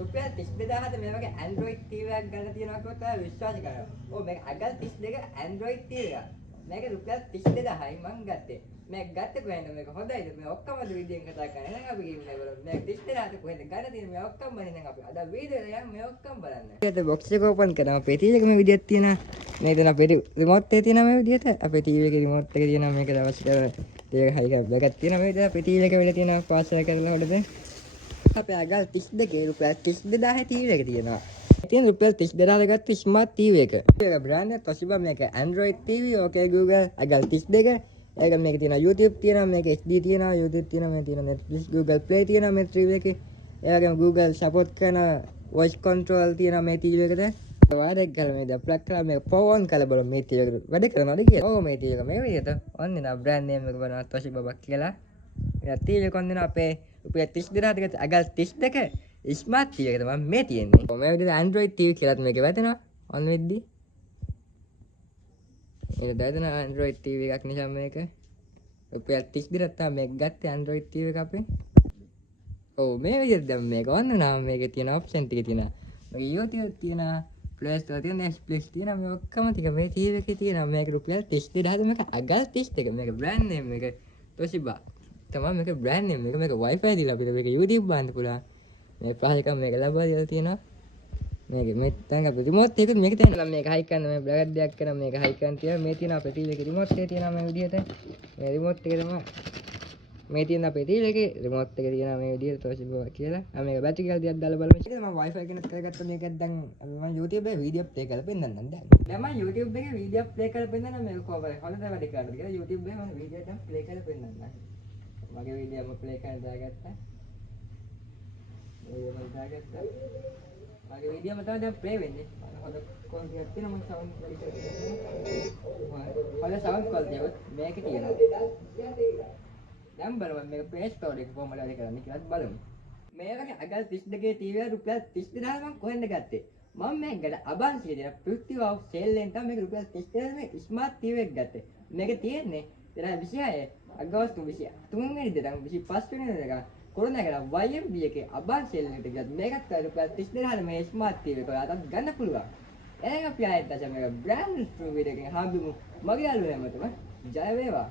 රුපියල් 32000ට මේ වගේ Android TV එකක් ගන්න තියනවා කියොත් ඔයාලා විශ්වාස කරනවා. ඔව් මේක අගල් 32 Android TV එකක්. මේක රුපියල් 32000යි මං ගත්තේ. මේක ගත්තේ කොහෙන්ද මේක හොඳයිද මේ ඔක්කොම වීඩියෝෙන් කතා කරන්නේ. එහෙනම් අපි කියන්නේ බලමු මේක 32000ට කොහෙන්ද ගන්න තියෙන්නේ මේ ඔක්කොම බලන්න අපි. අද වීඩියෝ එක යන් මේ ඔක්කොම බලන්න. ඊට බොක්ස් එක ඕපන් කරනවා. අපේ TV එකේ මේ විදියක් තියෙනවා. මේ දෙන අපේ රිමෝට් එකේ තියෙනවා මේ විදියට. අපේ TV එකේ රිමෝට් එක තියෙනවා මේක අවශ්‍ය කරන ඒක හයි එකක් තියෙනවා මේ විදියට. අපේ TV එක වෙල තියෙනවා පාසල් කරලා හොඩද. අපේ අගල් 32 රුපියල් 32000 TV එක තියෙනවා. තියෙන රුපියල් 32000 ගත්ත ස්මාර්ට් TV එක. ඒක බ්‍රෑන්ඩ් එක Toshiba මේක Android TV okay Google අගල් 32. ඒක මේක තියෙනවා YouTube තියෙනවා මේක HD තියෙනවා YouTube තියෙනවා මේ තියෙනවා Netflix Google Play තියෙනවා මේ TV එකේ. ඒ වගේම Google support කරන voice control තියෙනවා මේ TV එකට. ඔයාලෙක් ගාලා මේ අප්ලෝඩ් කරලා මේක power on කරලා බලමු මේ TV එක වැඩ කරනවද කියලා. ඔව් මේ TV එක මේ විදිහට ඔන්න නා බ්‍රෑන්ඩ් නේම් එක බලනවා Toshiba බක් කියලා. ඒ TV එක ඔන්න අපේ රුපියල් 32000 ගත්ත අගල් 32 ස්මාර්ට් TV එක තමයි මේ තියෙන්නේ. මේ විදිහට Android TV කියලාත් මේක වැටෙනවා. ඔන්න වෙද්දි. ඒක දැදෙන Android TV එකක් නිසා මේක රුපියල් 32000 තමයි මේක ගත්තේ Android TV එක අපේ. ඔව් මේ විදිහට දැන් මේක ඔන්න නම් මේකේ තියෙන ඔප්ෂන් ටික තියෙනවා. මේක YouTube තියෙනවා, Play Store තියෙනවා, Netflix තියෙනවා මේ ඔක්කොම ටික මේ TV එකේ තියෙනවා. මේක රුපියල් 32000 මේක අගල් 32 මේක බ්‍රෑන්ඩ් නේම් මේක Toshiba. තමයි මේක බ්‍රෑන්ඩ් නේම් මේක Wi-Fi දීලා අපිට මේක YouTube බලන්න පුළුවන්. මේ ප්‍රායෝගිකව මේක ලබා දීලා තියෙනවා. මේක දැන් අපි රිමෝට් එකත් මේක තියෙනවා. මේක හයි කරන මේ බ්‍රෑන්ඩ් දෙයක් කරන මේක හයි කරන් තියෙනවා. මේ තියෙන අපේ TV එකේ රිමෝට් එක තියෙනවා මේ විදිහට. මේ රිමෝට් එක තමයි මේ තියෙන අපේ TV එකේ රිමෝට් එක තියෙනවා මේ විදිහට Toshiba කියලා. මේක බැටරි කියලා දෙයක් දාලා බලමු. ඒක මම Wi-Fi කෙනෙක් කරගත්ත මේකත් දැන් මම YouTube එකේ වීඩියෝ ප්ලේ කරලා පෙන්නන්නම් දැන්. දැන් මම YouTube එකේ වීඩියෝ ප්ලේ කරලා පෙන්නන්න මේක කොහොමද හොඳද වැඩ කරන්නේ කියලා YouTube එකේ මම වීඩියෝ එකක් ප්ලේ කරලා පෙන්නන්නම්. මගේ වීඩියෝ මම ප්ලේ කරලා දාගත්තා. මගේ වීඩියෝ මත දැන් ප්ලේ වෙන්නේ. හොඳ කොන්ටියක් තියෙනවා මම සවුන්ඩ් හොඳ සවුන්ඩ් ක්වලිටි එකත් මේකේ තියෙනවා. දැන් බලමු මේක Play Store එකේ කොහොමද වැඩ කරන්නේ කියලා බලමු. මේ වගේ අගල් 32 TV එක රුපියල් 32000 මම කොහෙන්ද ගත්තේ? මම මේක ගල අබාන්සියේ තියෙන 50 off sale එකෙන් තමයි මේක රුපියල් 30000 මේ ස්මාර්ට් TV එක ගත්තේ. මේක තියෙන්නේ 26 අගෝස්තු 23 වෙනිදා 25 වෙනිදා කොරෝනා කියලා YMB එකේ අබාන් සෙල් එකට ගියත් මේකත් රුපියල් 30000 මේ ස්මාර්ට් TV එක ඔයාලට ගන්න පුළුවන්. එහෙනම් අපි ආයෙත් දැන් මේක බ්‍රෑන්ඩ් ස්ටෝර් එකකින් හම්බෙමු. මගේ යාළුවෝ හැමෝටම ජය වේවා.